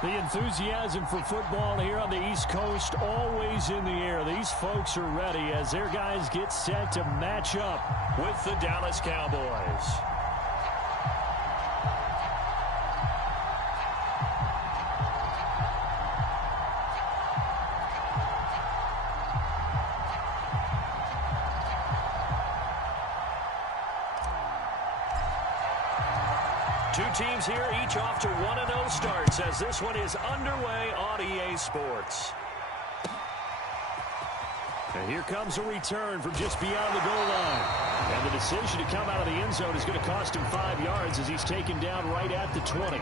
The enthusiasm for football here on the East Coast always in the air. These folks are ready as their guys get set to match up with the Dallas Cowboys. Two teams here, each off to 1-0 starts as this one is underway on EA Sports. And here comes a return from just beyond the goal line. And the decision to come out of the end zone is going to cost him 5 yards as he's taken down right at the 20.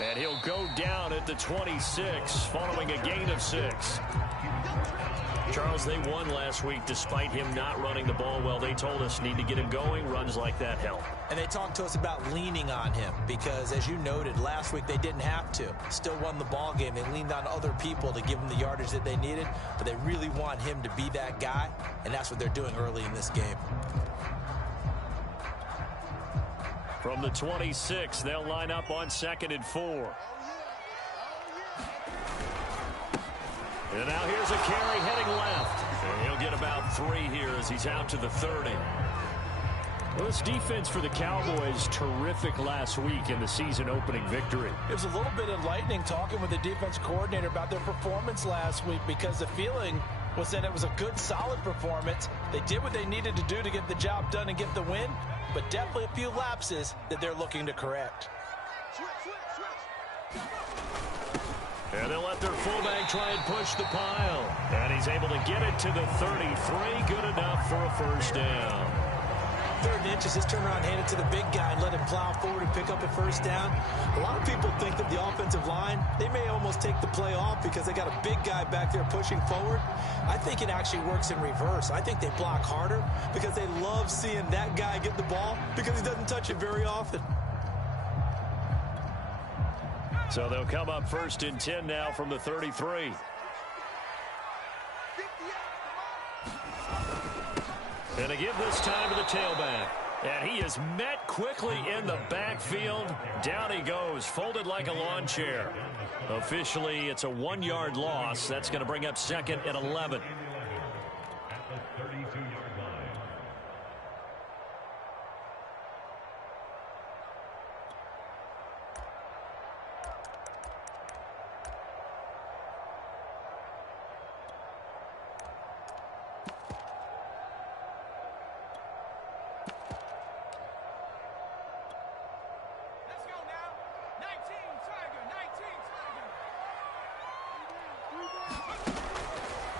And he'll go down at the 26 following a gain of 6. Charles, they won last week despite him not running the ball well. They told us need to get him going. Runs like that help. And they talked to us about leaning on him because, as you noted, last week they didn't have to. Still won the ball game. They leaned on other people to give them the yardage that they needed, but they really want him to be that guy, and that's what they're doing early in this game. From the 26, they'll line up on 2nd and 4. And now here's a carry heading left. And he'll get about 3 here as he's out to the 30. Well, this defense for the Cowboys, terrific last week in the season-opening victory. It was a little bit enlightening talking with the defense coordinator about their performance last week because the feeling was that it was a good, solid performance. They did what they needed to do to get the job done and get the win, but definitely a few lapses that they're looking to correct. And they'll let their fullback try and push the pile. And he's able to get it to the 33. Good enough for a first down. 3rd and inches, just turn around, hand it to the big guy, and let him plow forward and pick up a first down. A lot of people think that the offensive line, they may almost take the play off because they got a big guy back there pushing forward. I think it actually works in reverse. I think they block harder because they love seeing that guy get the ball because he doesn't touch it very often. So they'll come up 1st and 10 now from the 33. And they give this time to the tailback. And he is met quickly in the backfield. Down he goes, folded like a lawn chair. Officially, it's a 1-yard loss. That's going to bring up 2nd and 11. At the 32-yard line.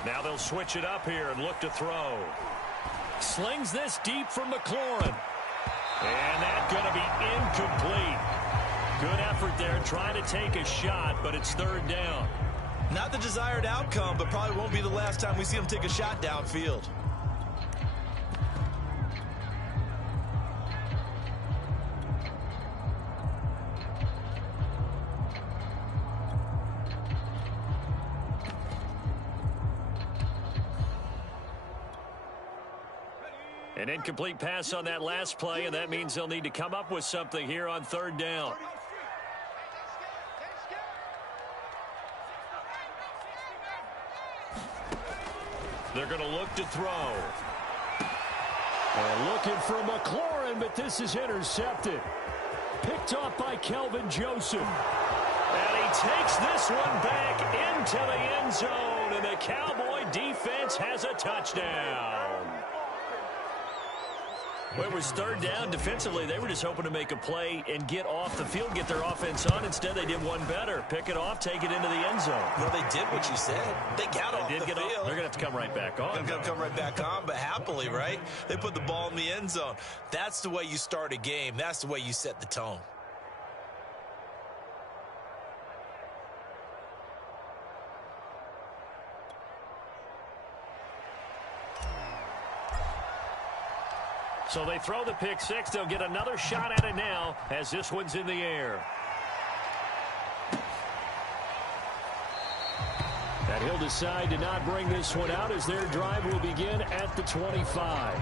Now they'll switch it up here and look to throw. Slings this deep from McLaurin. And that's going to be incomplete. Good effort there trying to take a shot, but it's 3rd down. Not the desired outcome, but probably won't be the last time we see him take a shot downfield. An incomplete pass on that last play, and that means they'll need to come up with something here on 3rd down. They're going to look to throw. They're looking for McLaurin, but this is intercepted. Picked off by Kelvin Joseph. And he takes this one back into the end zone, and the Cowboy defense has a touchdown. Well, it was 3rd down. Defensively, they were just hoping to make a play and get off the field, get their offense on. Instead, they did one better. Pick it off, take it into the end zone. Well, they did what you said. They got off the field. They're going to have to come right back on. They're going to come right back on, but happily, right? They put the ball in the end zone. That's the way you start a game. That's the way you set the tone. So they throw the pick six. They'll get another shot at it now as this one's in the air. And he'll decide to not bring this one out as their drive will begin at the 25.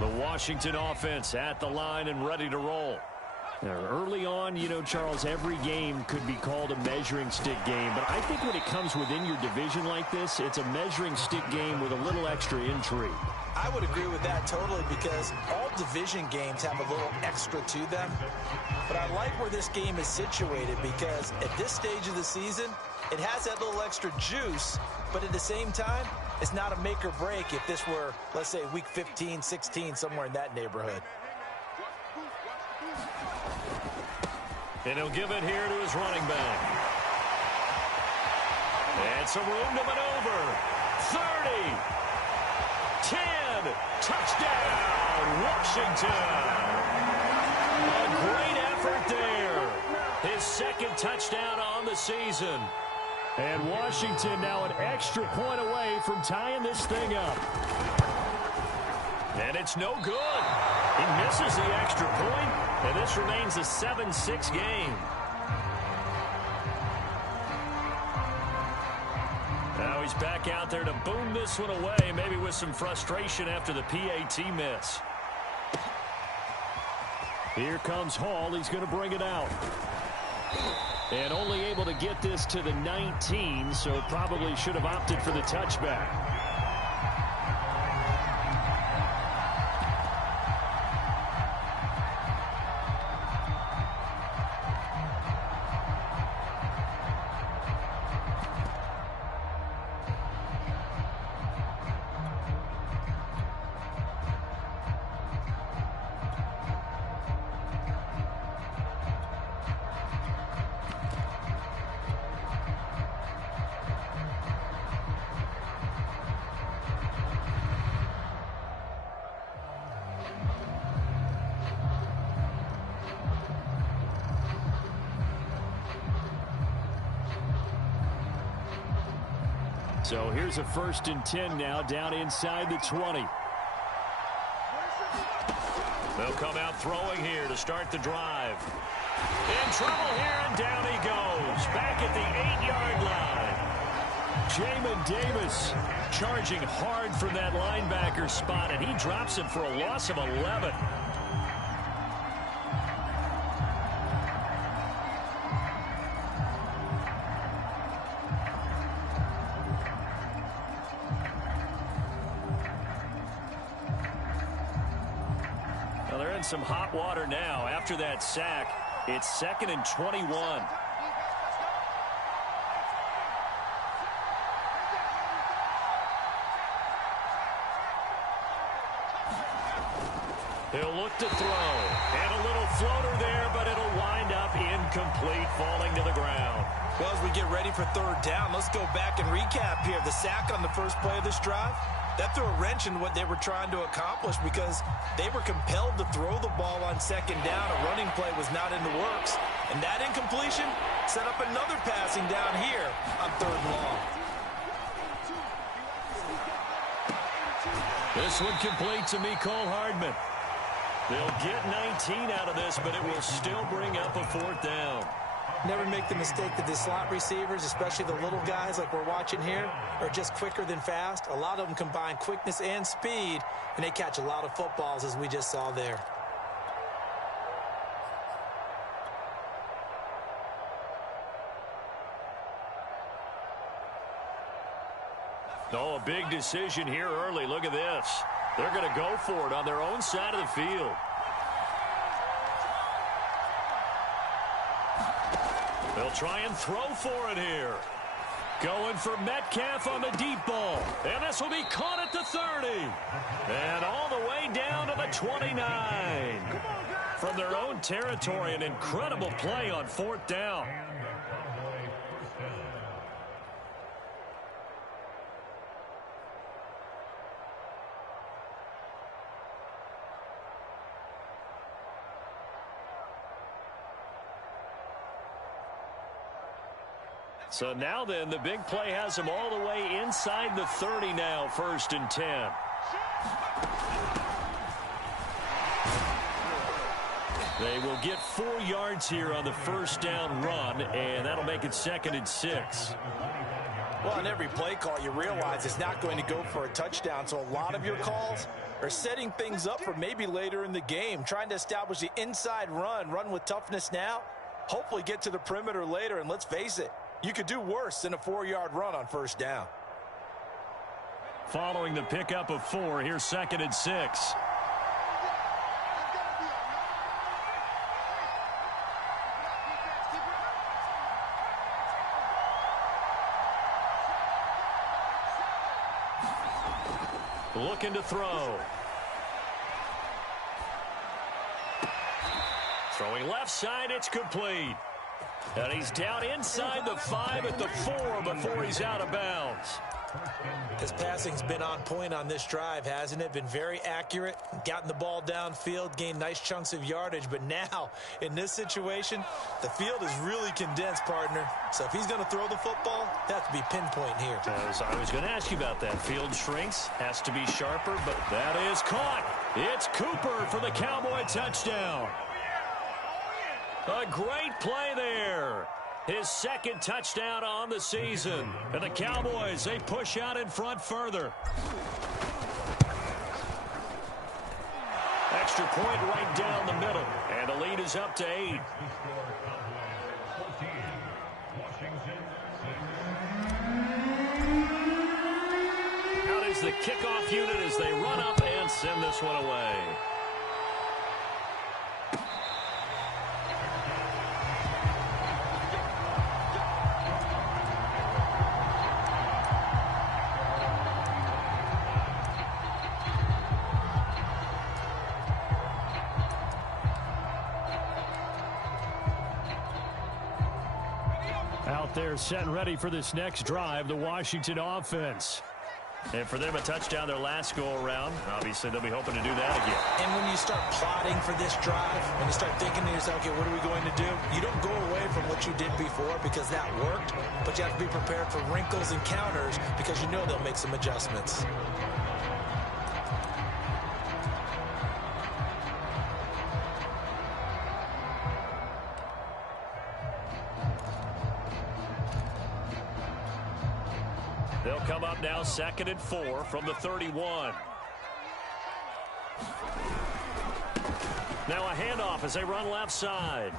The Washington offense at the line and ready to roll. Now, early on, you know, Charles, every game could be called a measuring stick game. But I think when it comes within your division like this, it's a measuring stick game with a little extra intrigue. I would agree with that totally because all division games have a little extra to them. But I like where this game is situated because at this stage of the season, it has that little extra juice. But at the same time, it's not a make or break if this were, let's say, week 15, 16, somewhere in that neighborhood. And he'll give it here to his running back. And some room to maneuver. 30. 10. Touchdown, Washington. A great effort there. His second touchdown on the season. And Washington now an extra point away from tying this thing up. And it's no good. He misses the extra point, and this remains a 7-6 game. Now he's back out there to boom this one away, maybe with some frustration after the PAT miss. Here comes Hall. He's going to bring it out. And only able to get this to the 19, so probably should have opted for the touchback. So here's a 1st and 10 now down inside the 20. They'll come out throwing here to start the drive. In trouble here, and down he goes. Back at the 8-yard line. Jamin Davis charging hard from that linebacker spot, and he drops him for a loss of 11. Some hot water now after that sack. It's 2nd and 21. He'll look to throw, and a little floater there, but it'll wind up incomplete, falling to the ground. Well, as we get ready for 3rd down, let's go back and recap here. The sack on the first play of this drive, that threw a wrench in what they were trying to accomplish because they were compelled to throw the ball on 2nd down. A running play was not in the works. And that incompletion set up another passing down here on 3rd and long. This one complete to Mecole Hardman. They'll get 19 out of this, but it will still bring up a 4th down. Never make the mistake that the slot receivers, especially the little guys like we're watching here, are just quicker than fast. A lot of them combine quickness and speed, and they catch a lot of footballs, as we just saw there. Oh, a big decision here early. Look at this. They're going to go for it on their own side of the field. They'll try and throw for it here. Going for Metcalf on the deep ball. And this will be caught at the 30. And all the way down to the 29. From their own territory, an incredible play on 4th down. So now then, the big play has him all the way inside the 30 now, 1st and 10. They will get 4 yards here on the 1st down run, and that'll make it 2nd and 6. Well, in every play call, you realize it's not going to go for a touchdown, so a lot of your calls are setting things up for maybe later in the game, trying to establish the inside run with toughness now, hopefully get to the perimeter later, and let's face it, you could do worse than a 4-yard run on 1st down. Following the pickup of 4, here's 2nd and 6. Looking to throw. Throwing left side, it's complete. And he's down inside the 5 at the 4 before he's out of bounds. His passing's been on point on this drive, hasn't it? Been very accurate, gotten the ball downfield, gained nice chunks of yardage. But now, in this situation, the field is really condensed, partner. So if he's going to throw the football, that has to be pinpoint here. I was going to ask you about that. Field shrinks, has to be sharper, but that is caught. It's Cooper for the Cowboy touchdown. A great play there. His 2nd touchdown on the season. And the Cowboys, they push out in front further. Extra point right down the middle. And the lead is up to 8. Out is the kickoff unit as they run up and send this one away. Out there set and ready for this next drive, the Washington offense. And for them, a touchdown their last go-around. Obviously, they'll be hoping to do that again. And when you start plotting for this drive, when you start thinking to yourself, okay, what are we going to do? You don't go away from what you did before because that worked, but you have to be prepared for wrinkles and counters because you know they'll make some adjustments. They'll come up now 2nd and 4 from the 31. Now a handoff as they run left side.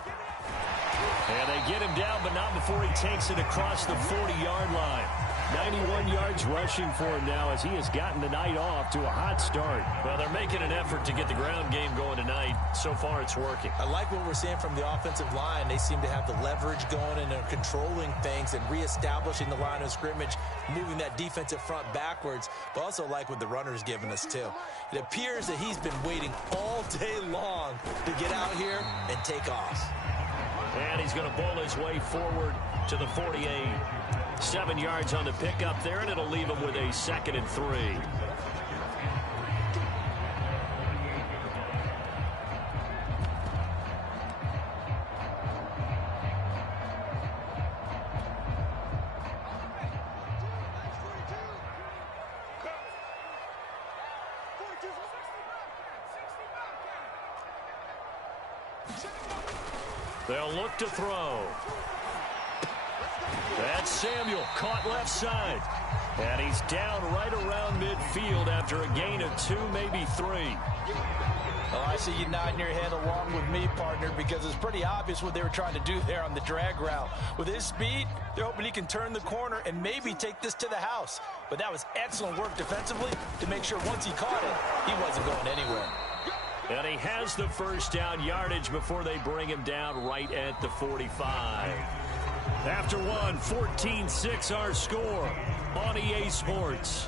And they get him down, but not before he takes it across the 40-yard line. 91 yards rushing for him now as he has gotten the night off to a hot start. Well, they're making an effort to get the ground game going tonight. So far, it's working. I like what we're seeing from the offensive line. They seem to have the leverage going and they're controlling things and reestablishing the line of scrimmage, moving that defensive front backwards, but also like what the runner's giving us, too. It appears that he's been waiting all day long to get out here and take off. And he's going to bowl his way forward to the 48. 7 yards on the pickup there, and it'll leave him with a 2nd and 3. They'll look to throw. That's Samuel, caught left side. And he's down right around midfield after a gain of 2, maybe 3. Oh, I see you nodding your head along with me, partner, because it's pretty obvious what they were trying to do there on the drag route. With his speed, they're hoping he can turn the corner and maybe take this to the house. But that was excellent work defensively to make sure once he caught it, he wasn't going anywhere. And he has the first down yardage before they bring him down right at the 45. After one, 14-6 our score on EA Sports.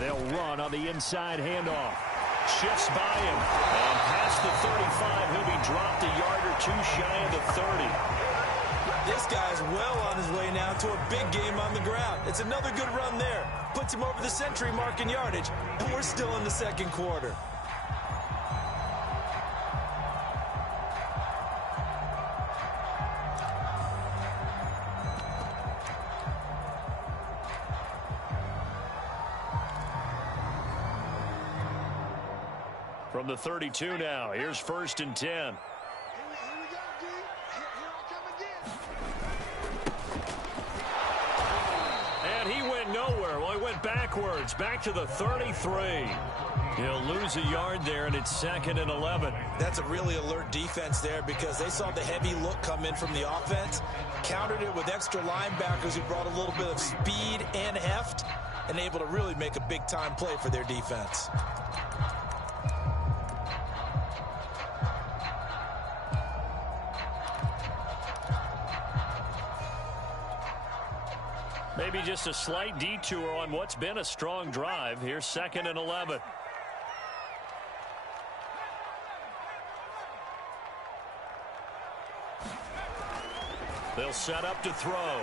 And they'll run on the inside handoff. Shifts by him. And past the 35, he'll be dropped a yard or two shy of the 30. This guy's well on his way now to a big game on the ground. It's another good run there. Puts him over the century mark in yardage. And we're still in the second quarter. From the 32 now, here's 1st and 10. And he went nowhere. Well, he went backwards, back to the 33. He'll lose a yard there, and it's 2nd and 11. That's a really alert defense there because they saw the heavy look come in from the offense, countered it with extra linebackers who brought a little bit of speed and heft, and able to really make a big-time play for their defense. Maybe just a slight detour on what's been a strong drive. Here's 2nd and 11. They'll set up to throw.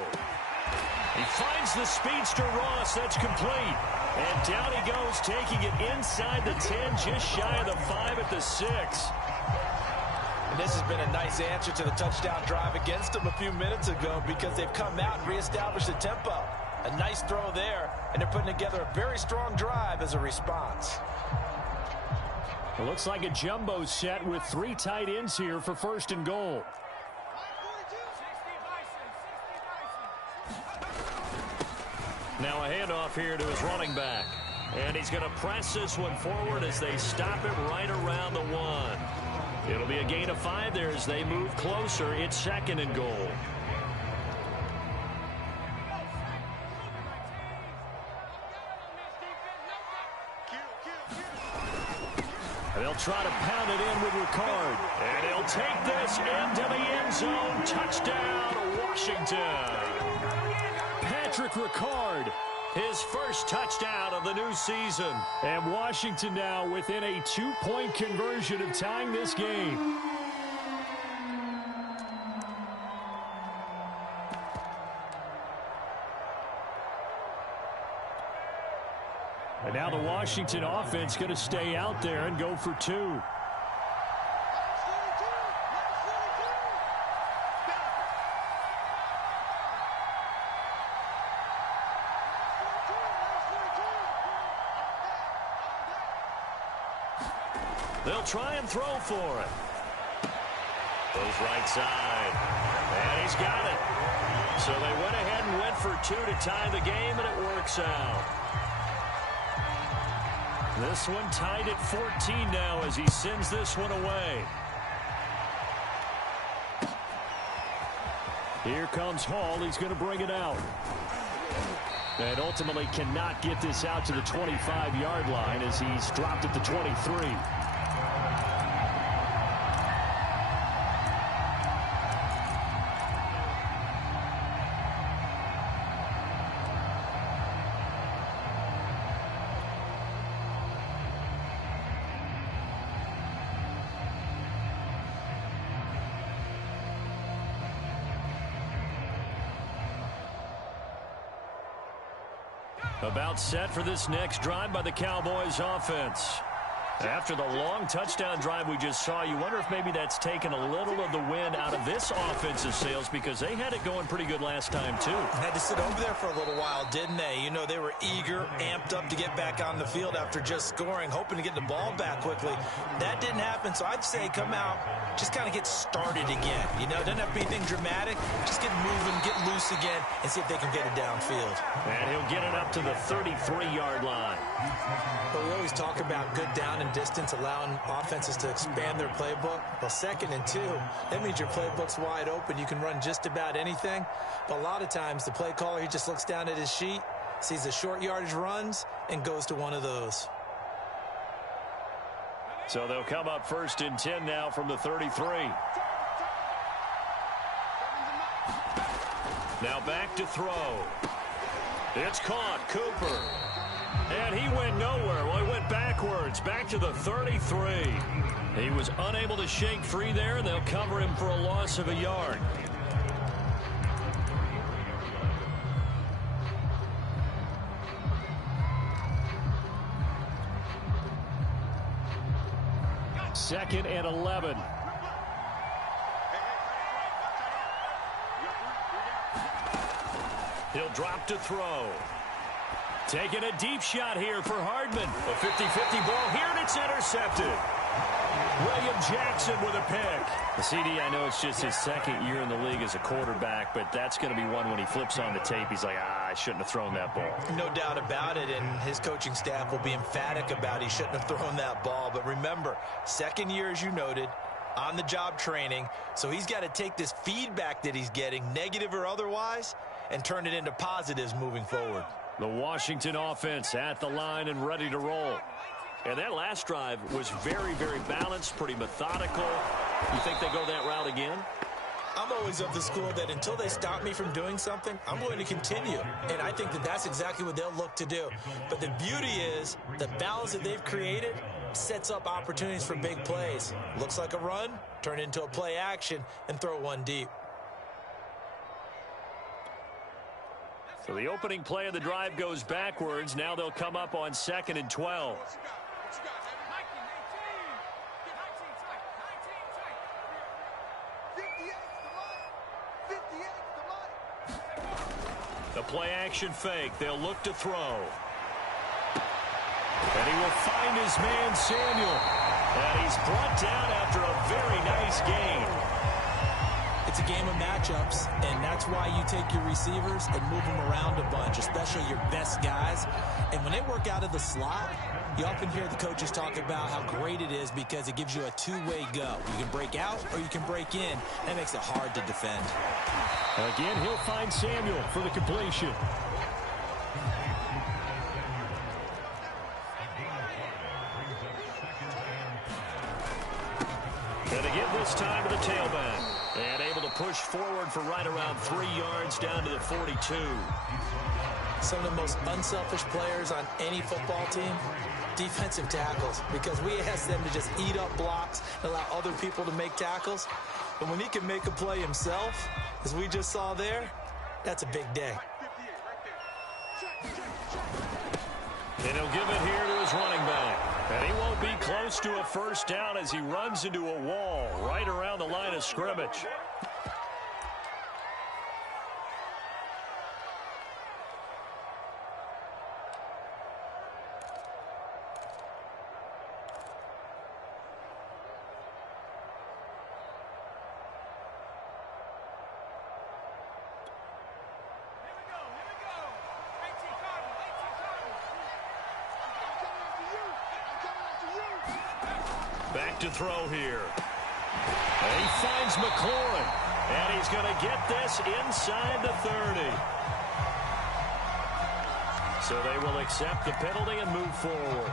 He finds the speedster Ross. That's complete. And down he goes, taking it inside the 10, just shy of the 5 at the 6. And this has been a nice answer to the touchdown drive against them a few minutes ago because they've come out and reestablished the tempo. A nice throw there, and they're putting together a very strong drive as a response. It looks like a jumbo set with 3 tight ends here for 1st and goal. Now a handoff here to his running back. And he's going to press this one forward as they stop it right around the 1. It'll be a gain of 5 there as they move closer. It's 2nd and goal. And they'll try to pound it in with Ricard. And he'll take this into the end zone. Touchdown, Washington. Patrick Ricard, his first touchdown of the new season. And Washington now within a 2-point conversion of tying this game. And now the Washington offense going to stay out there and go for 2. They'll try and throw for it. Goes right side. And he's got it. So they went ahead and went for 2 to tie the game, and it works out. This one tied at 14 now as he sends this one away. Here comes Hall. He's going to bring it out. And ultimately cannot get this out to the 25-yard line as he's dropped at the 23. About set for this next drive by the Cowboys offense. After the long touchdown drive we just saw, you wonder if maybe that's taken a little of the wind out of this offensive sails because they had it going pretty good last time, too. Had to sit over there for a little while, didn't they? You know, they were eager, amped up to get back on the field after just scoring, hoping to get the ball back quickly. That didn't happen, so I'd say come out, just kind of get started again. You know, it doesn't have to be anything dramatic. Just get moving, get loose again, and see if they can get it downfield. And he'll get it up to the 33-yard line. But we always talk about good down and distance, allowing offenses to expand their playbook. Well, 2nd and 2, that means your playbook's wide open. You can run just about anything. But a lot of times, the play caller, he just looks down at his sheet, sees the short yardage runs, and goes to one of those. So they'll come up 1st and 10 now from the 33. Now back to throw. It's caught. Cooper. And he went nowhere. Well, he went backwards, back to the 33. He was unable to shake free there, and they'll cover him for a loss of a yard. Second and 11. He'll drop to throw. Taking a deep shot here for Hardman. A 50-50 ball here, and it's intercepted. William Jackson with a pick. The CD, I know it's just his second year in the league as a quarterback, but that's going to be one when he flips on the tape. He's like, I shouldn't have thrown that ball. No doubt about it, and his coaching staff will be emphatic about he shouldn't have thrown that ball. But remember, second year, as you noted, on-the-job training, so he's got to take this feedback that he's getting, negative or otherwise, and turn it into positives moving forward. The Washington offense at the line and ready to roll. And that last drive was very, very balanced, pretty methodical. You think they go that route again? I'm always of the school that until they stop me from doing something, I'm going to continue. And I think that that's exactly what they'll look to do. But the beauty is the balance that they've created sets up opportunities for big plays. Looks like a run, turn it into a play action, and throw one deep. So the opening play of the drive goes backwards. Now they'll come up on 2nd and 12. The play action fake. They'll look to throw. And he will find his man Samuel. And he's brought down after a very nice gain. It's a game of matchups, and that's why you take your receivers and move them around a bunch, especially your best guys. And when they work out of the slot, you often hear the coaches talk about how great it is because it gives you a two-way go. You can break out or you can break in. That makes it hard to defend. Again, he'll find Samuel for the completion. And again this time to the tailback. And able to push forward for right around 3 yards down to the 42. Some of the most unselfish players on any football team, defensive tackles, because we ask them to just eat up blocks and allow other people to make tackles. But when he can make a play himself, as we just saw there, that's a big day. And he'll give it here to his running back. And he won't be close to a first down as he runs into a wall right around the line of scrimmage. Back to throw here. And he finds McLaurin. And he's going to get this inside the 30. So they will accept the penalty and move forward.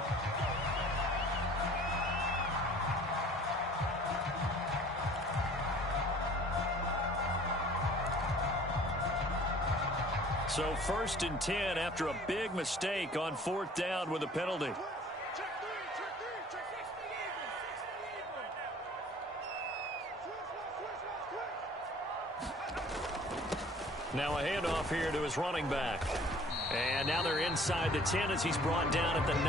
So 1st and 10 after a big mistake on 4th down with a penalty. Now a handoff here to his running back. And now they're inside the 10 as he's brought down at the 9.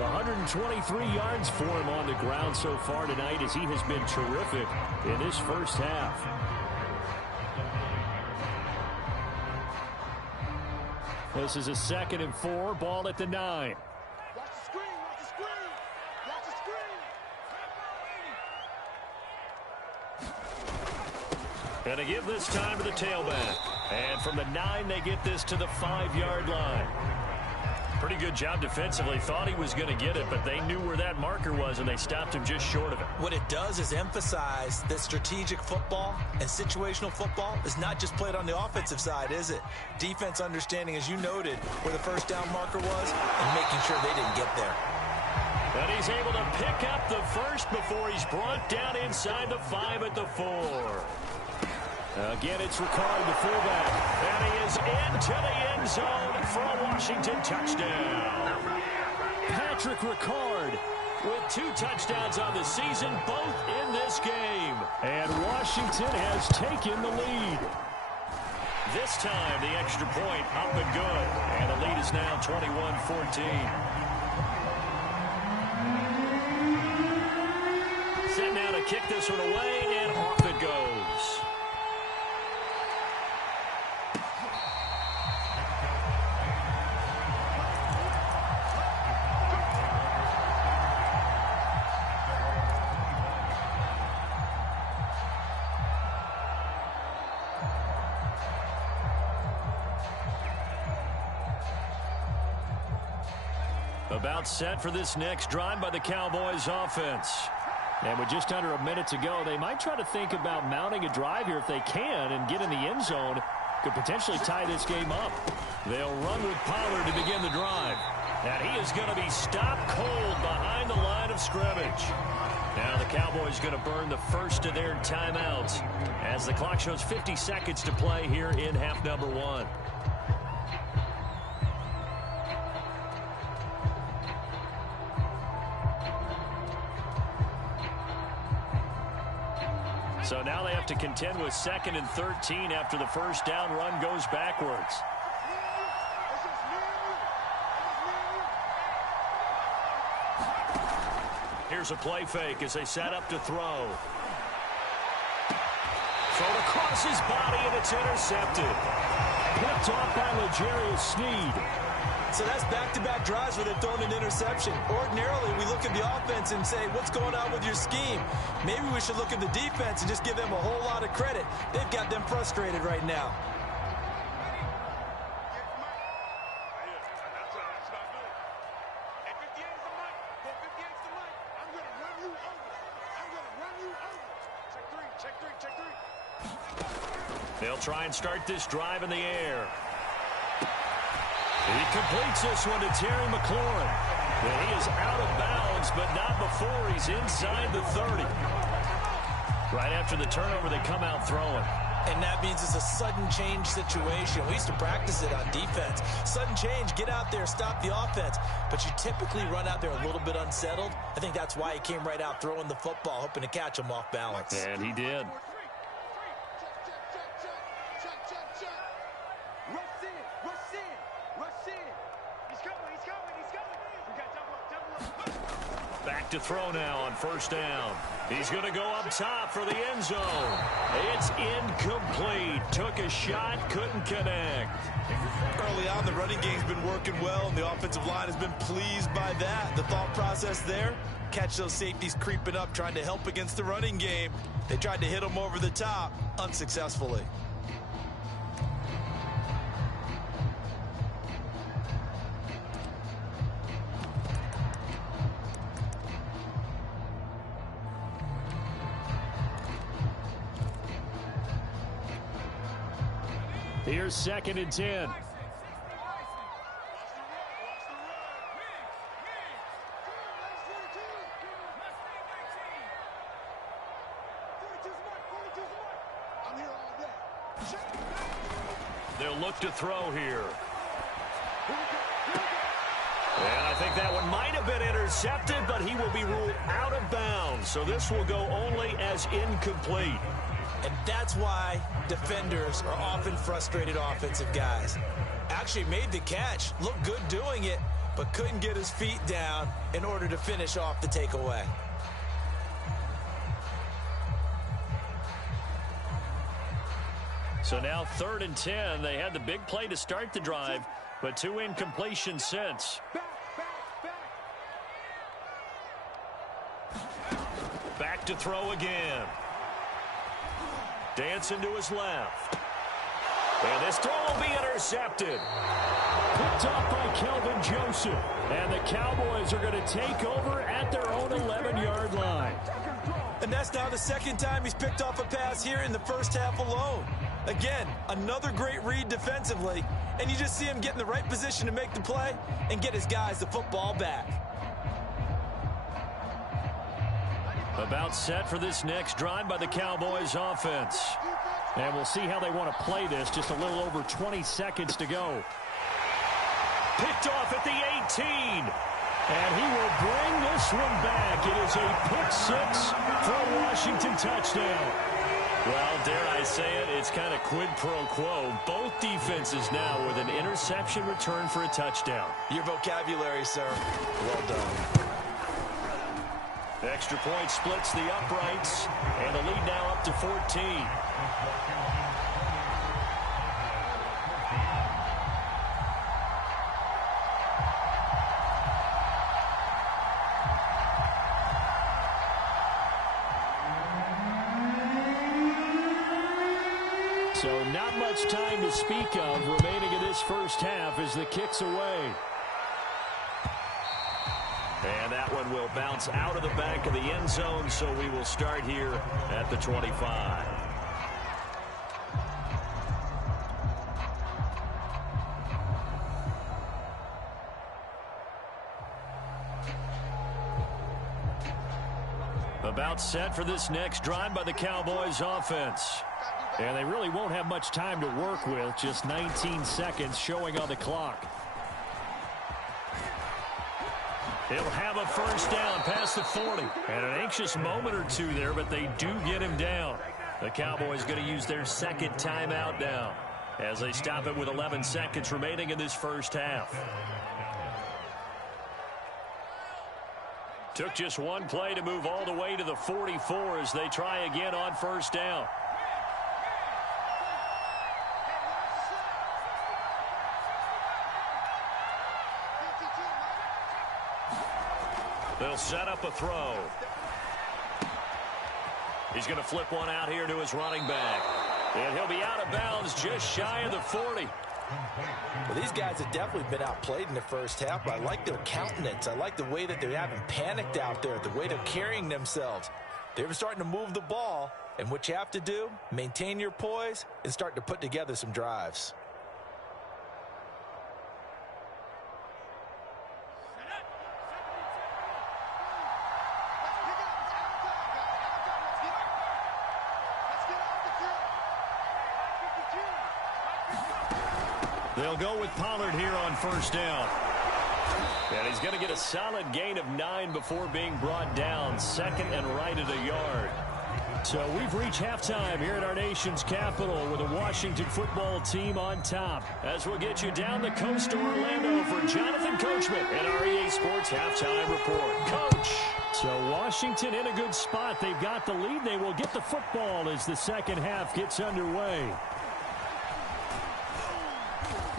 123 yards for him on the ground so far tonight as he has been terrific in this first half. This is a 2nd and 4, ball at the 9. And to give this time to the tailback. And from the 9, they get this to the 5-yard line. Pretty good job defensively. Thought he was going to get it, but they knew where that marker was, and they stopped him just short of it. What it does is emphasize that strategic football and situational football is not just played on the offensive side, is it? Defense understanding, as you noted, where the first down marker was and making sure they didn't get there. And he's able to pick up the first before he's brought down inside the 5 at the 4. Again, it's Ricard, the fullback. And he is into the end zone for a Washington touchdown. Patrick Ricard with 2 touchdowns on the season, both in this game. And Washington has taken the lead. This time, the extra point up and good. And the lead is now 21-14. Set now to kick this one away, and off it goes. About set for this next drive by the Cowboys offense. And with just under a minute to go, they might try to think about mounting a drive here if they can and get in the end zone. Could potentially tie this game up. They'll run with Pollard to begin the drive. And he is going to be stopped cold behind the line of scrimmage. Now the Cowboys going to burn the first of their timeouts as the clock shows 50 seconds to play here in half number 1. So now they have to contend with 2nd and 13 after the first down run goes backwards. Here's a play fake as they set up to throw. Thrown across his body, and it's intercepted. Picked off by L'Jarius Sneed. So that's back-to-back drives where they're throwing an interception. Ordinarily, we look at the offense and say, what's going on with your scheme? Maybe we should look at the defense and just give them a whole lot of credit. They've got them frustrated right now. They'll try and start this drive in the air. He completes this one to Terry McLaurin. And he is out of bounds, but not before he's inside the 30. Right after the turnover, they come out throwing. And that means it's a sudden change situation. We used to practice it on defense. Sudden change, get out there, stop the offense. But you typically run out there a little bit unsettled. I think that's why he came right out throwing the football, hoping to catch him off balance. And he did. Back to throw now on first down. He's going to go up top for the end zone. It's incomplete. Took a shot, couldn't connect. Early on, the running game's been working well, and the offensive line has been pleased by that. The thought process there, catch those safeties creeping up, trying to help against the running game. They tried to hit them over the top, unsuccessfully. Here's 2nd and 10. They'll look to throw here. And I think that one might have been intercepted, but he will be ruled out of bounds. So this will go only as incomplete. And that's why defenders are often frustrated offensive guys. Actually made the catch, looked good doing it, but couldn't get his feet down in order to finish off the takeaway. So now 3rd and 10. They had the big play to start the drive, but 2 incompletions since. Back to throw again. Dancing to his left. And this throw will be intercepted. Picked off by Kelvin Joseph. And the Cowboys are going to take over at their own 11-yard line. And that's now the second time he's picked off a pass here in the first half alone. Again, another great read defensively. And you just see him get in the right position to make the play and get his guys the football back. About set for this next drive by the Cowboys offense. And we'll see how they want to play this. Just a little over 20 seconds to go. Picked off at the 18. And he will bring this one back. It is a pick six for a Washington touchdown. Well, dare I say it, it's kind of quid pro quo. Both defenses now with an interception return for a touchdown. Your vocabulary, sir. Well done. Extra point splits the uprights, and the lead now up to 14. So not much time to speak of remaining in this first half as the kick's away. And that one will bounce out of the back of the end zone, so we will start here at the 25. About set for this next drive by the Cowboys offense. And they really won't have much time to work with, just 19 seconds showing on the clock. He'll have a first down past the 40. And an anxious moment or two there, but they do get him down. The Cowboys going to use their second timeout now as they stop it with 11 seconds remaining in this first half. Took just one play to move all the way to the 44 as they try again on first down. They'll set up a throw. He's going to flip one out here to his running back. And he'll be out of bounds just shy of the 40. Well, these guys have definitely been outplayed in the first half, but I like their countenance. I like the way that they haven't panicked out there, the way they're carrying themselves. They're starting to move the ball, and what you have to do, maintain your poise and start to put together some drives. They'll go with Pollard here on first down. And he's going to get a solid gain of 9 before being brought down. Second and right at a yard. So we've reached halftime here at our nation's capital with a Washington football team on top. As we'll get you down the coast to Orlando for Jonathan Coachman and our EA Sports Halftime Report. Coach! So Washington in a good spot. They've got the lead. They will get the football as the second half gets underway.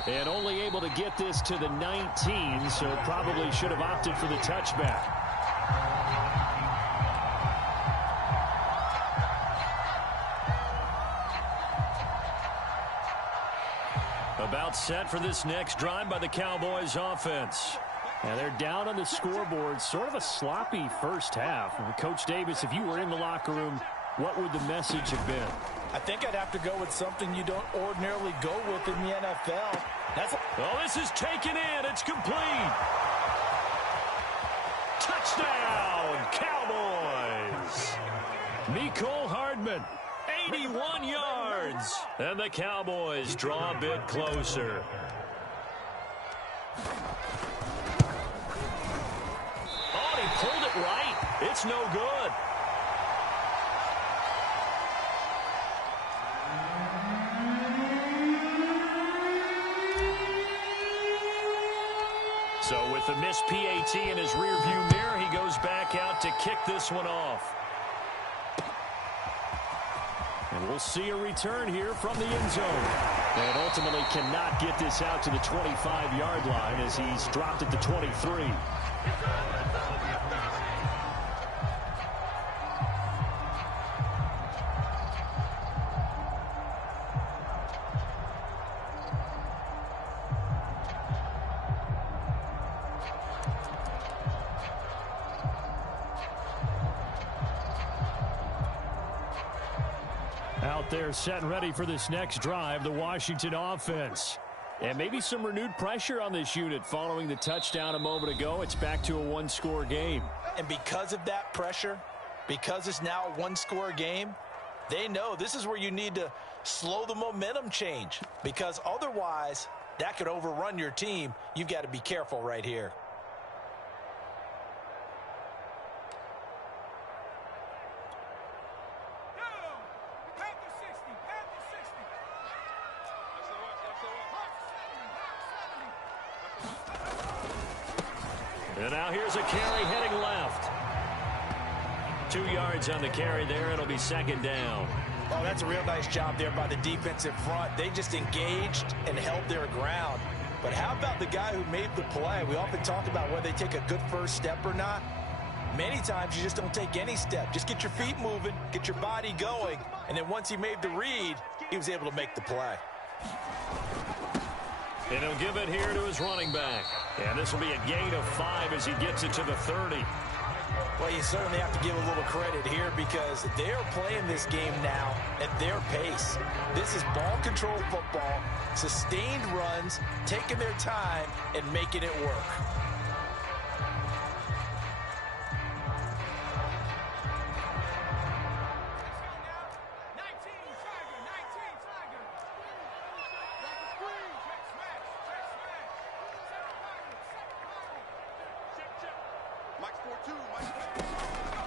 And only able to get this to the 19, so probably should have opted for the touchback. About set for this next drive by the Cowboys offense. And they're down on the scoreboard. Sort of a sloppy first half. Coach Davis, if you were in the locker room, what would the message have been? I think I'd have to go with something you don't ordinarily go with in the NFL. Oh, this is taken in. It's complete. Touchdown, Cowboys. Mecole Hardman, 81 yards. And the Cowboys draw a bit closer. Oh, he pulled it right. It's no good. So with the missed PAT in his rearview mirror, he goes back out to kick this one off. And we'll see a return here from the end zone. And ultimately cannot get this out to the 25-yard line as he's dropped at the 23. Out there set and ready for this next drive, the Washington offense. And maybe some renewed pressure on this unit following the touchdown a moment ago. It's back to a one-score game. And because of that pressure, because it's now a one-score game, they know this is where you need to slow the momentum change, because otherwise that could overrun your team. You've got to be careful right here. And now here's a carry heading left. 2 yards on the carry there. It'll be second down. Oh, that's a real nice job there by the defensive front. They just engaged and held their ground. But how about the guy who made the play? We often talk about whether they take a good first step or not. Many times you just don't take any step. Just get your feet moving, get your body going, and then once he made the read, he was able to make the play. And he'll give it here to his running back. And this will be a gain of 5 as he gets it to the 30. Well, you certainly have to give a little credit here because they're playing this game now at their pace. This is ball control football, sustained runs, taking their time, and making it work.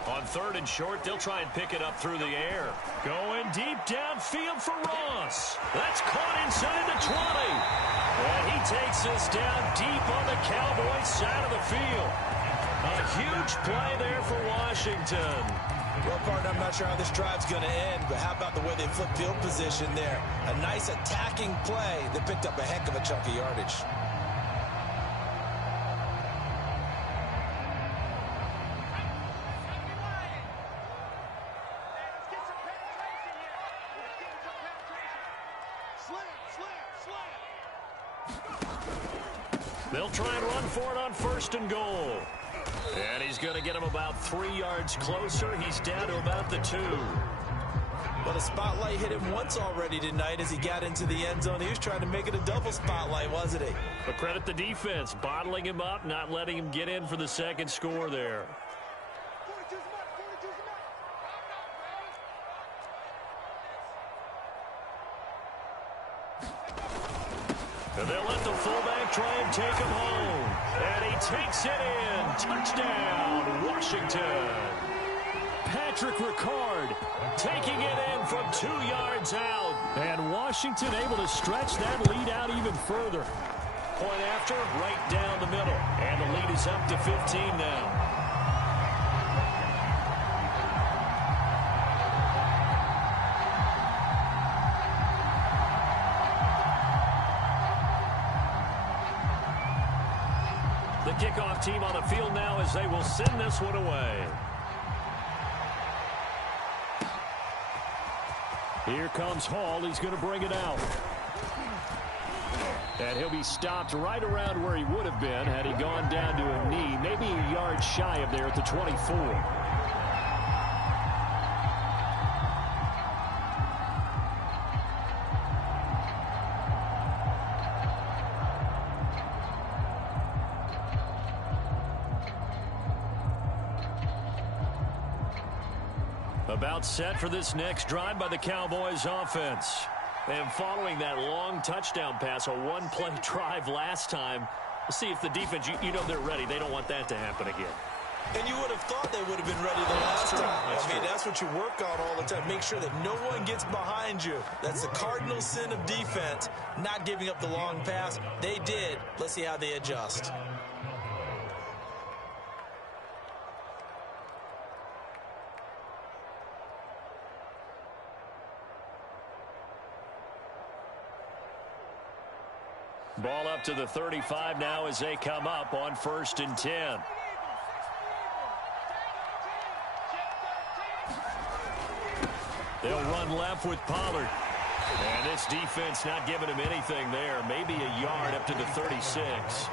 On 3rd and short, they'll try and pick it up through the air. Going deep downfield for Ross. That's caught inside the 20. And he takes this down deep on the Cowboys side of the field. A huge play there for Washington. Well, partner, I'm not sure how this drive's going to end, but how about the way they flip field position there? A nice attacking play that picked up a heck of a chunk of yardage. They'll try and run for it on 1st and goal. And he's going to get him about 3 yards closer. He's down to about the 2. Well, the spotlight hit him once already tonight as he got into the end zone. He was trying to make it a double spotlight, wasn't he? But credit the defense, bottling him up, not letting him get in for the second score there. And they'll let the fullback try and take him home. And he takes it in. Touchdown, Washington. Patrick Ricard taking it in from 2 yards out. And Washington able to stretch that lead out even further. Point after, right down the middle. And the lead is up to 15 now. The kickoff team on the field now as they will send this one away. Here comes Hall. He's going to bring it out. And he'll be stopped right around where he would have been had he gone down to a knee, maybe a yard shy of there at the 24. About set for this next drive by the Cowboys offense. And following that long touchdown pass, a one-play drive last time, we'll see if the defense, you know they're ready. They don't want that to happen again. And you would have thought they would have been ready the last time. That's what you work on all the time. Make sure that no one gets behind you. That's the cardinal sin of defense, not giving up the long pass. They did. Let's see how they adjust. Ball up to the 35 now as they come up on 1st and 10. They'll run left with Pollard. And this defense not giving him anything there. Maybe a yard up to the 36.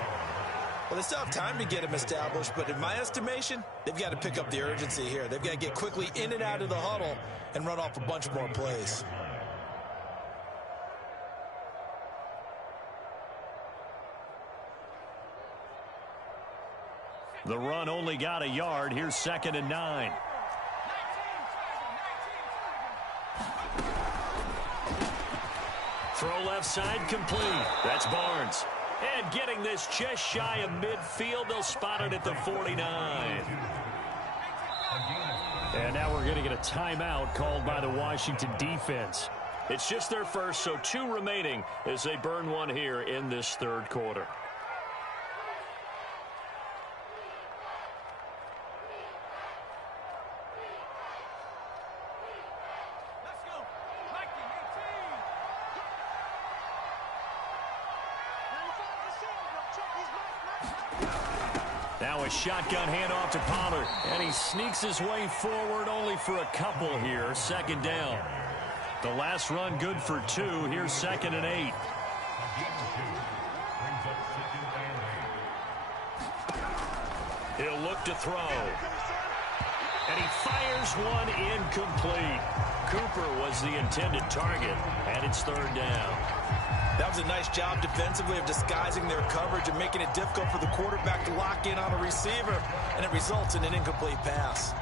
Well, they still have time to get him established, but in my estimation, they've got to pick up the urgency here. They've got to get quickly in and out of the huddle and run off a bunch more plays. The run only got a yard. Here's 2nd and 9. Throw left side complete. That's Barnes. And getting this just shy of midfield, they'll spot it at the 49. And now we're going to get a timeout called by the Washington defense. It's just their first, so 2 remaining as they burn one here in this third quarter. Now a shotgun handoff to Pollard, and he sneaks his way forward only for a couple here. Second down. The last run good for 2. Here's 2nd and 8. He'll look to throw. And he fires one incomplete. Cooper was the intended target, and it's 3rd down. That was a nice job defensively of disguising their coverage and making it difficult for the quarterback to lock in on a receiver, and it results in an incomplete pass.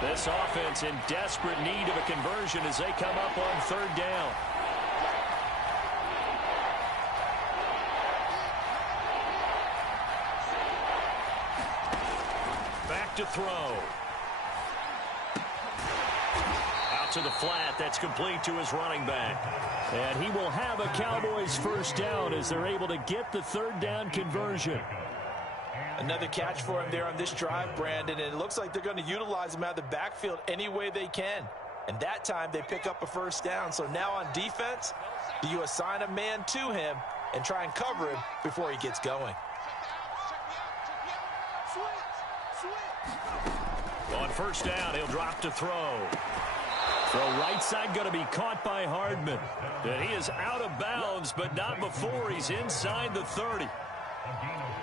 This offense in desperate need of a conversion as they come up on 3rd down. To throw. Out to the flat. That's complete to his running back. And he will have a Cowboys first down as they're able to get the 3rd down conversion. Another catch for him there on this drive, Brandon, and it looks like they're going to utilize him out of the backfield any way they can. And that time they pick up a first down. So now on defense, do you assign a man to him and try and cover him before he gets going? On first down, he'll drop to throw. Throw right side going to be caught by Hardman. And he is out of bounds, but not before he's inside the 30.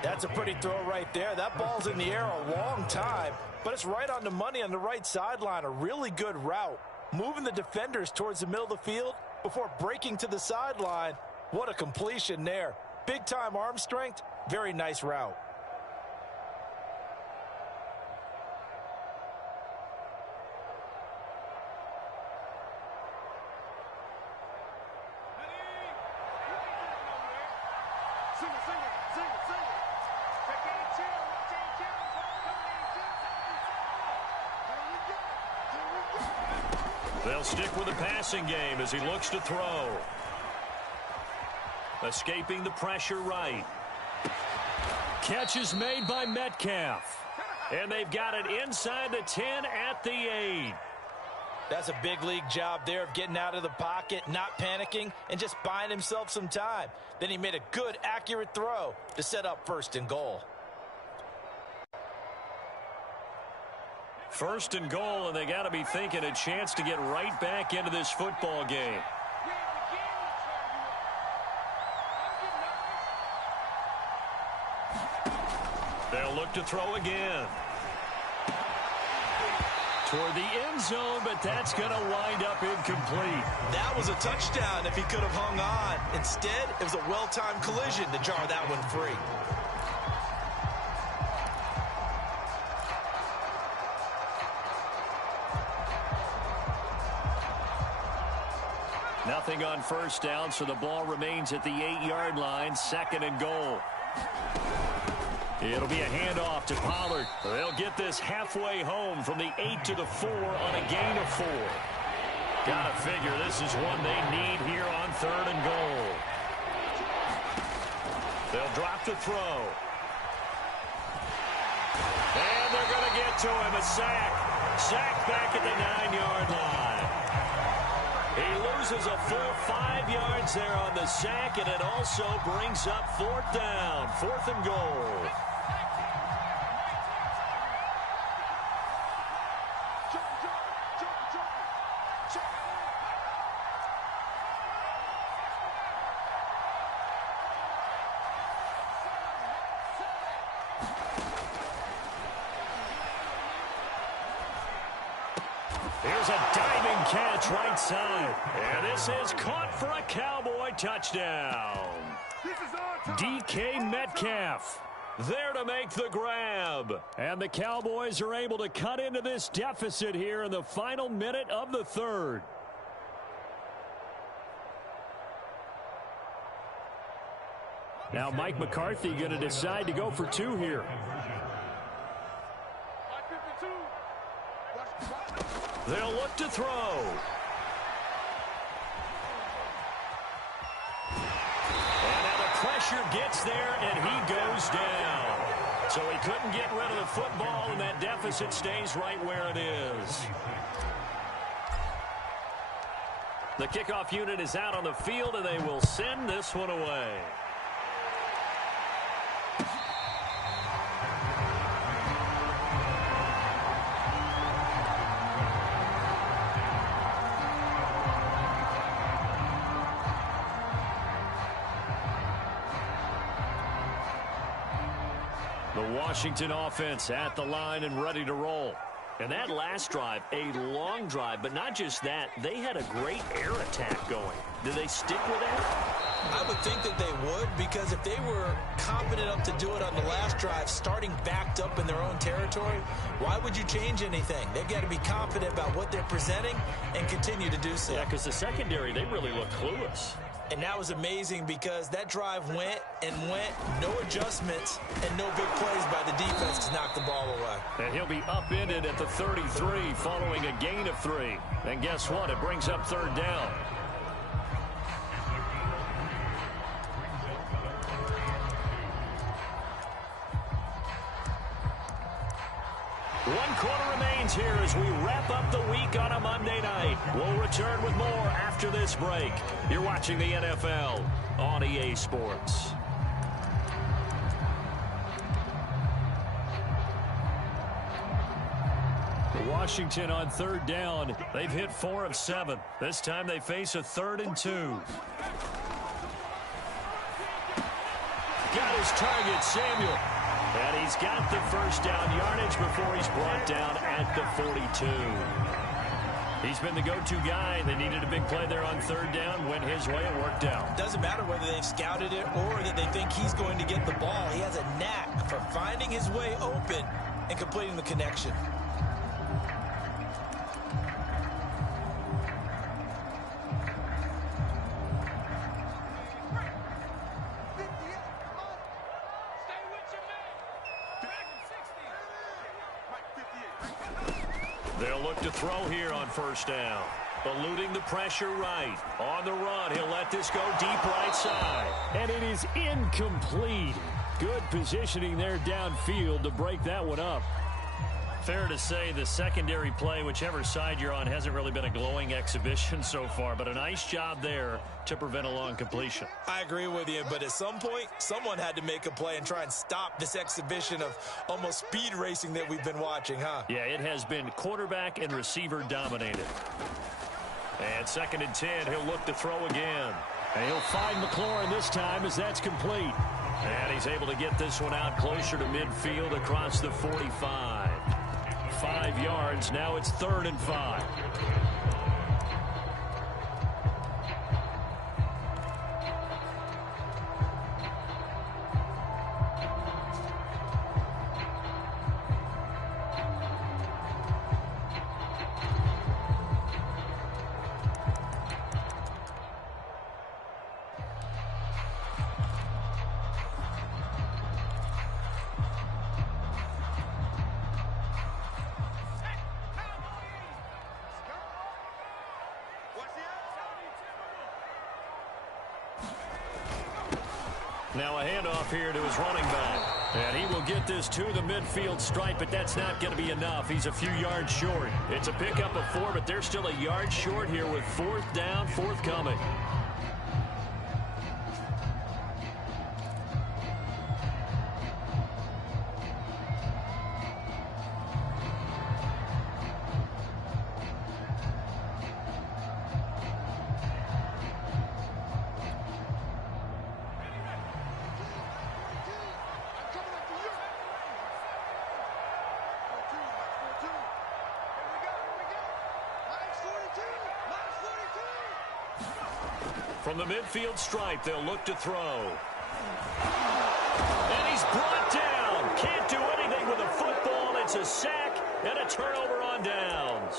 That's a pretty throw right there. That ball's in the air a long time, but it's right on the money on the right sideline. A really good route. Moving the defenders towards the middle of the field before breaking to the sideline. What a completion there. Big-time arm strength. Very nice route. They'll stick with the passing game as he looks to throw. Escaping the pressure right. Catch is made by Metcalf. And they've got it inside the 10 at the 8. That's a big league job there of getting out of the pocket, not panicking, and just buying himself some time. Then he made a good, accurate throw to set up 1st and goal. 1st and goal, and they got to be thinking a chance to get right back into this football game. They'll look to throw again. Toward the end zone, but that's going to wind up incomplete. That was a touchdown if he could have hung on. Instead, it was a well-timed collision to jar that one free. Nothing on first down, so the ball remains at the 8-yard line. 2nd and goal. It'll be a handoff to Pollard. They'll get this halfway home from the 8 to the 4 on a gain of 4. Gotta figure this is one they need here on 3rd and goal. They'll drop the throw. And they're going to get to him. A sack. Sack back at the 9-yard line. He loses a full 5 yards there on the sack, and it also brings up 4th down. 4th and goal. Here's a diving catch right side. And this is caught for a Cowboy touchdown. DK Metcalf. There to make the grab. And the Cowboys are able to cut into this deficit here in the final minute of the third. Now Mike McCarthy going to decide to go for two here. They'll look to throw. And now the pressure gets there, and he goes down. So he couldn't get rid of the football, and that deficit stays right where it is. The kickoff unit is out on the field, and they will send this one away. The Washington offense at the line and ready to roll. And that last drive, a long drive, but not just that, they had a great air attack going. Did they stick with that? I would think that they would, because if they were confident enough to do it on the last drive, starting backed up in their own territory, why would you change anything? They've got to be confident about what they're presenting and continue to do so. Yeah, because the secondary, they really look clueless. And that was amazing because that drive went and went, no adjustments, and no big plays by the defense to knock the ball away. And he'll be upended at the 33 following a gain of 3. And guess what? It brings up third down. One quarter remains here as we wrap up the week on a Monday night. We'll return with more after this break. You're watching the NFL on EA Sports. Washington on third down. They've hit 4 of 7. This time they face a 3rd and 2. Got his target, Samuel. And he's got the first down yardage before he's brought down at the 42. He's been the go-to guy. They needed a big play there on third down. Went his way. It worked out. Doesn't matter whether they've scouted it or that they think he's going to get the ball. He has a knack for finding his way open and completing the connection. They'll look to throw here on first down. Eluding the pressure right. On the run, he'll let this go deep right side. And it is incomplete. Good positioning there downfield to break that one up. Fair to say the secondary play, whichever side you're on, hasn't really been a glowing exhibition so far, but a nice job there to prevent a long completion. I agree with you, but at some point, someone had to make a play and try and stop this exhibition of almost speed racing that we've been watching, huh? Yeah, it has been quarterback and receiver dominated. And 2nd and 10, he'll look to throw again. And he'll find McLaurin this time as that's complete. And he's able to get this one out closer to midfield across the 45. 5 yards. Now it's 3rd and 5. Now a handoff here to his running back. And he will get this to the midfield stripe, but that's not going to be enough. He's a few yards short. It's a pickup of 4, but they're still a yard short here with 4th down, forthcoming. From the midfield stripe, they'll look to throw. And he's brought down. Can't do anything with a football. It's a sack and a turnover on downs.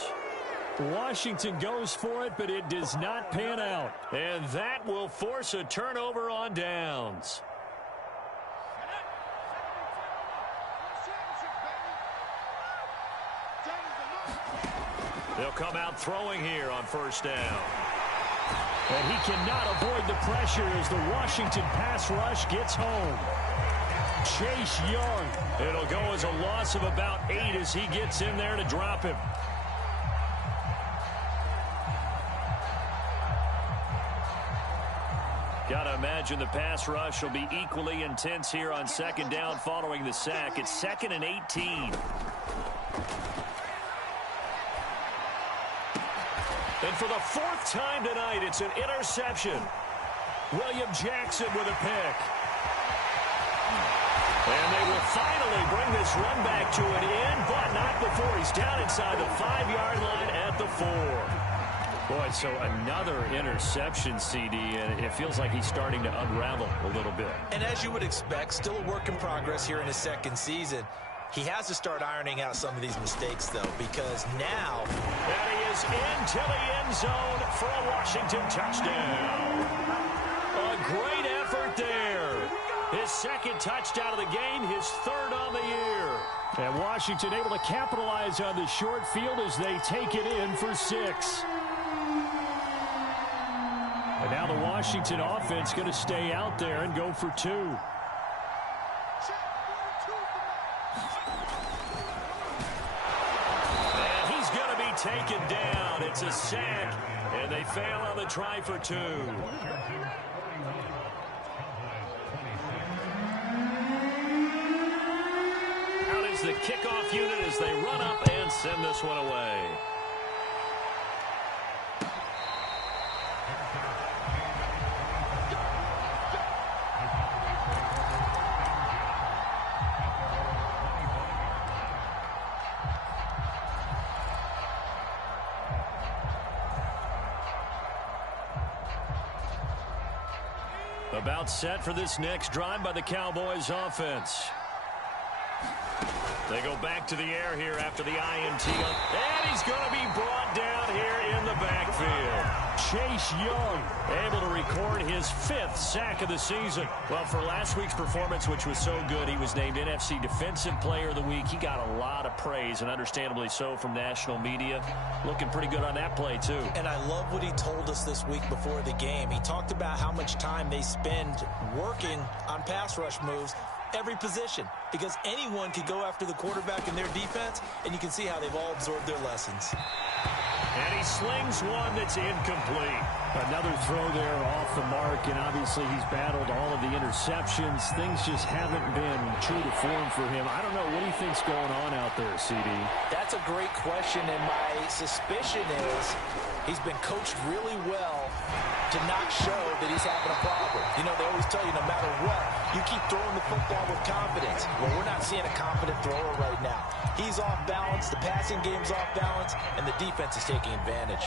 Washington goes for it, but it does not pan out. And that will force a turnover on downs. They'll come out throwing here on first down. And he cannot avoid the pressure as the Washington pass rush gets home. Chase Young. It'll go as a loss of about 8 as he gets in there to drop him. Gotta imagine the pass rush will be equally intense here on second down following the sack. It's 2nd and 18. And for the 4th time tonight, it's an interception. William Jackson with a pick. And they will finally bring this run back to an end, but not before he's down inside the 5-yard line at the 4. Boy, so another interception, CD, and it feels like he's starting to unravel a little bit. And as you would expect, still a work in progress here in his second season. He has to start ironing out some of these mistakes, though, because now... And he is into the end zone for a Washington touchdown. A great effort there. His 2nd touchdown of the game, his 3rd on the year. And Washington able to capitalize on the short field as they take it in for 6. And now the Washington offense going to stay out there and go for 2. And he's going to be taken down. It's a sack, and they fail on the try for 2. Out is the kickoff unit as they run up and send this one away. About set for this next drive by the Cowboys offense. They go back to the air here after the INT. And he's going to be brought down here in the backfield. Chase Young able to record his 5th sack of the season. Well, for last week's performance, which was so good, he was named NFC Defensive Player of the Week. He got a lot of praise, and understandably so, from national media. Looking pretty good on that play, too. And I love what he told us this week before the game. He talked about how much time they spend working on pass rush moves, every position, because anyone can go after the quarterback in their defense, and you can see how they've all absorbed their lessons. And he slings one that's incomplete. Another throw there off the mark, and obviously he's battled all of the interceptions. Things just haven't been true to form for him. I don't know. What do you think's going on out there, CD? That's a great question, and my suspicion is he's been coached really well to not show that he's having a problem. You know, they always tell you no matter what, you keep throwing the football with confidence. Well, we're not seeing a confident thrower right now. He's off balance, the passing game's off balance, and the defense is taking advantage.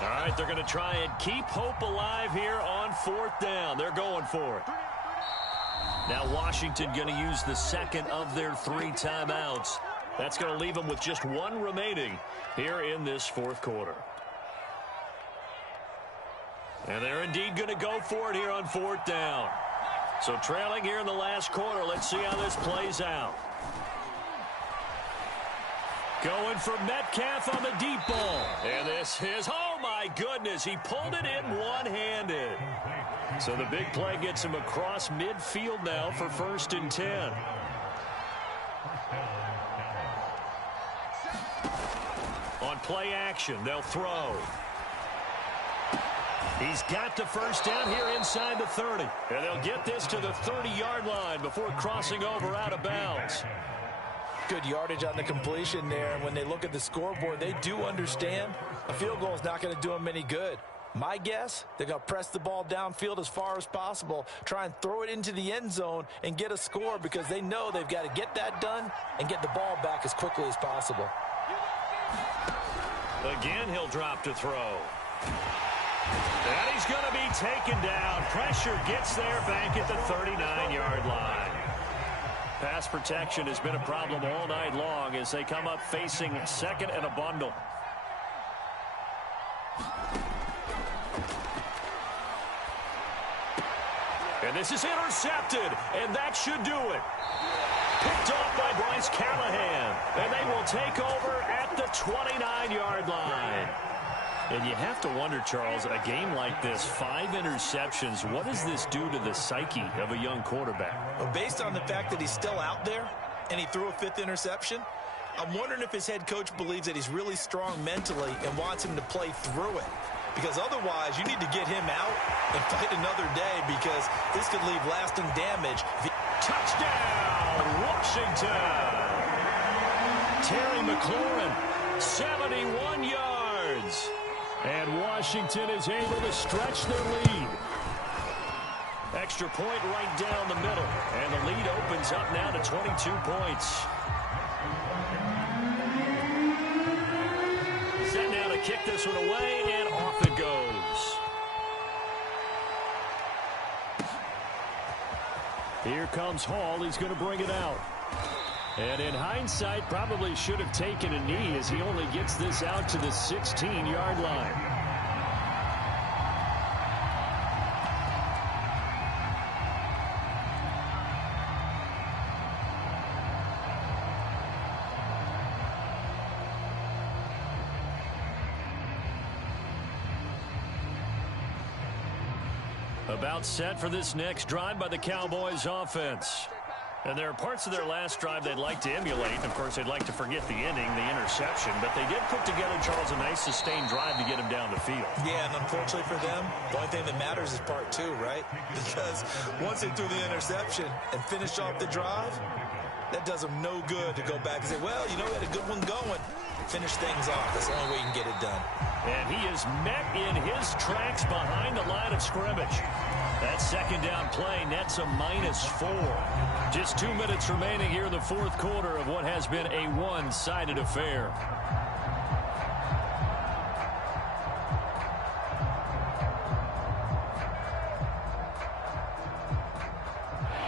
All right, they're going to try and keep hope alive here on 4th down. They're going for it. Now Washington going to use the 2nd of their 3 timeouts. That's going to leave them with just 1 remaining here in this 4th quarter. And they're indeed going to go for it here on 4th down. So trailing here in the last quarter, let's see how this plays out. Going for Metcalf on the deep ball. And this is, oh my goodness, he pulled it in one-handed. So the big play gets him across midfield now for 1st and 10. On play action, they'll throw. He's got the 1st down here inside the 30. And they'll get this to the 30-yard line before crossing over out of bounds. Good yardage on the completion there. And when they look at the scoreboard, they do understand a field goal is not going to do them any good. My guess, they're going to press the ball downfield as far as possible, try and throw it into the end zone and get a score because they know they've got to get that done and get the ball back as quickly as possible. Again, he'll drop to throw. And he's going to be taken down. Pressure gets there back at the 39-yard line. Pass protection has been a problem all night long as they come up facing second and a bundle. And this is intercepted, and that should do it. Picked off by Bryce Callahan, and they will take over at the 29-yard line. And you have to wonder, Charles, a game like this, 5 interceptions, what does this do to the psyche of a young quarterback? Well, based on the fact that he's still out there and he threw a 5th interception, I'm wondering if his head coach believes that he's really strong mentally and wants him to play through it. Because otherwise, you need to get him out and fight another day because this could leave lasting damage. Touchdown, Washington! Terry McLaurin, 71 yards. And Washington is able to stretch their lead. Extra point right down the middle. And the lead opens up now to 22 points. Set now to kick this one away, and off it goes. Here comes Hall. He's going to bring it out. And in hindsight, probably should have taken a knee as he only gets this out to the 16-yard line. About set for this next drive by the Cowboys offense. And there are parts of their last drive they'd like to emulate. Of course, they'd like to forget the inning, the interception. But they did put together, Charles, a nice sustained drive to get him down the field. Yeah, and unfortunately for them, the only thing that matters is part 2, right? Because once they threw the interception and finished off the drive, that does them no good to go back and say, well, you know, we had a good one going. Finish things off. That's the only way you can get it done. And he is met in his tracks behind the line of scrimmage. That second down play nets a -4. Just 2 minutes remaining here in the fourth quarter of what has been a one-sided affair.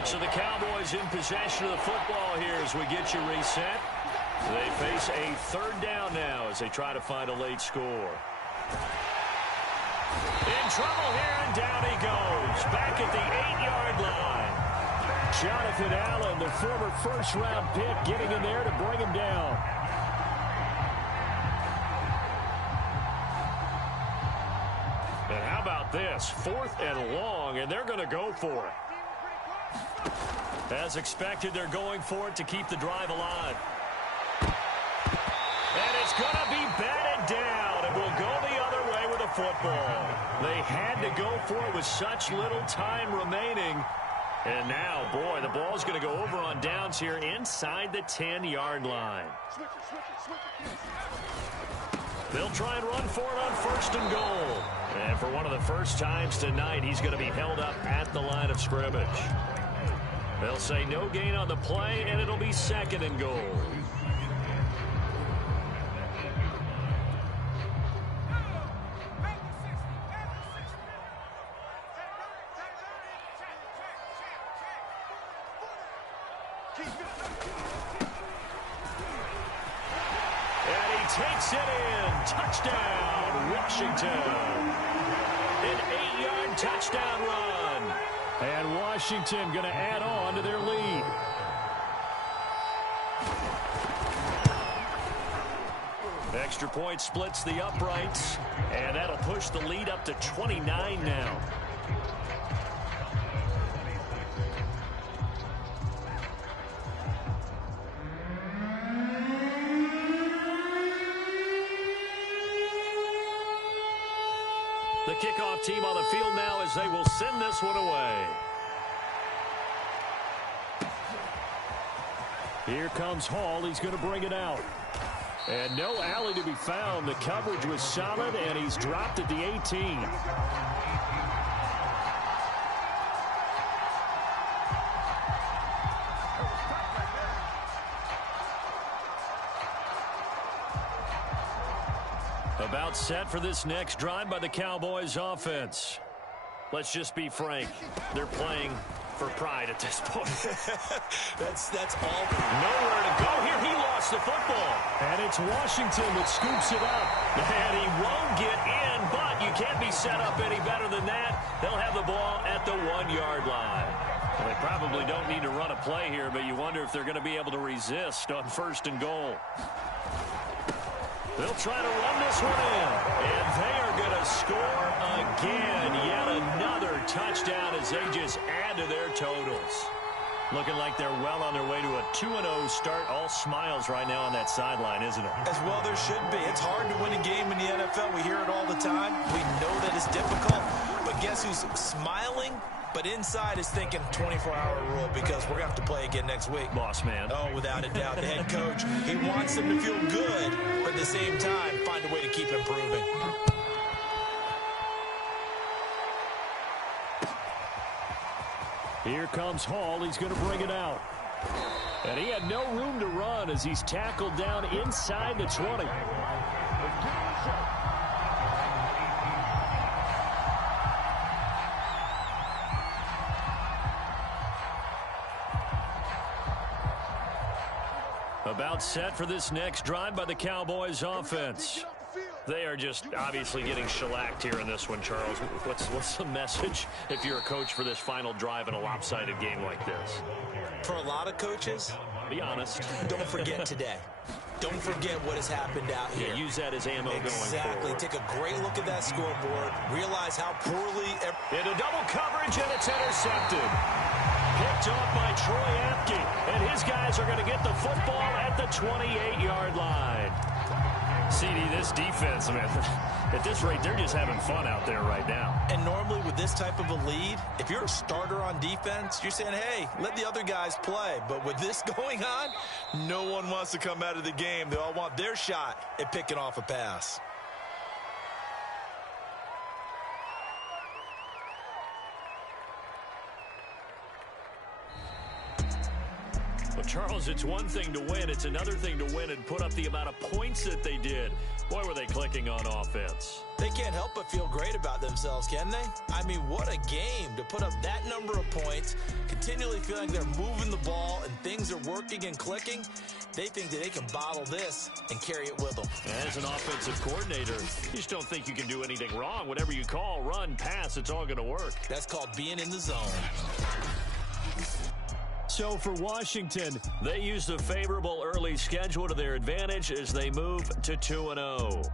So the Cowboys in possession of the football here as we get you reset. They face a third down now as they try to find a late score. In trouble here, and down he goes. Back at the 8-yard line. Jonathan Allen, the former first-round pick, getting in there to bring him down. And how about this? 4th and long, and they're going to go for it. As expected, they're going for it to keep the drive alive. And it's going to be batted down, and will go the other way with the football. They had to go for it with such little time remaining. And now, boy, the ball's going to go over on downs here inside the 10-yard line. They'll try and run for it on 1st and goal. And for one of the first times tonight, he's going to be held up at the line of scrimmage. They'll say no gain on the play, and it'll be 2nd and goal. Takes it in. Touchdown, Washington. An 8-yard touchdown run. And Washington going to add on to their lead. Extra point splits the uprights. And that'll push the lead up to 29 now. The kickoff team on the field now as they will send this one away. Here comes Hall. He's going to bring it out. And no alley to be found. The coverage was solid, and he's dropped at the 18. About set for this next drive by the Cowboys offense. Let's just be frank. They're playing for pride at this point. that's all. Nowhere to go here. He lost the football. And it's Washington that scoops it up. And he won't get in, but you can't be set up any better than that. They'll have the ball at the 1-yard line. Well, they probably don't need to run a play here, but you wonder if they're going to be able to resist on 1st and goal. They'll try to run this one in, and they are going to score again. Yet another touchdown as they just add to their totals. Looking like they're well on their way to a 2-0 start. All smiles right now on that sideline, isn't it? As well there should be. It's hard to win a game in the NFL. We hear it all the time. We know that it's difficult, but guess who's smiling? But inside is thinking 24-hour rule because we're going to have to play again next week. Boss man. Oh, without a doubt. The head coach, he wants them to feel good, but at the same time, find a way to keep improving. Here comes Hall. He's going to bring it out. And he had no room to run as he's tackled down inside the 20. About set for this next drive by the Cowboys offense. They are just obviously getting shellacked here in this one, Charles. What's the message if you're a coach for this final drive in a lopsided game like this? For a lot of coaches, be honest. Don't forget today. Don't forget what has happened out here. Yeah, use that as ammo going forward. Exactly. Take a great look at that scoreboard. Realize how poorly... Into double coverage, and it's intercepted. Picked off by Troy Apke. And his guys are going to get the football at the 28-yard line. CD, this defense, man, at this rate, they're just having fun out there right now. And normally with this type of a lead, if you're a starter on defense, you're saying, hey, let the other guys play. But with this going on, no one wants to come out of the game. They all want their shot at picking off a pass. Well, Charles, it's one thing to win. It's another thing to win and put up the amount of points that they did. Boy, were they clicking on offense. They can't help but feel great about themselves, can they? I mean, what a game to put up that number of points, continually feeling they're moving the ball and things are working and clicking. They think that they can bottle this and carry it with them. As an offensive coordinator, you just don't think you can do anything wrong. Whatever you call, run, pass, it's all going to work. That's called being in the zone. So for Washington, they use the favorable early schedule to their advantage as they move to 2-0.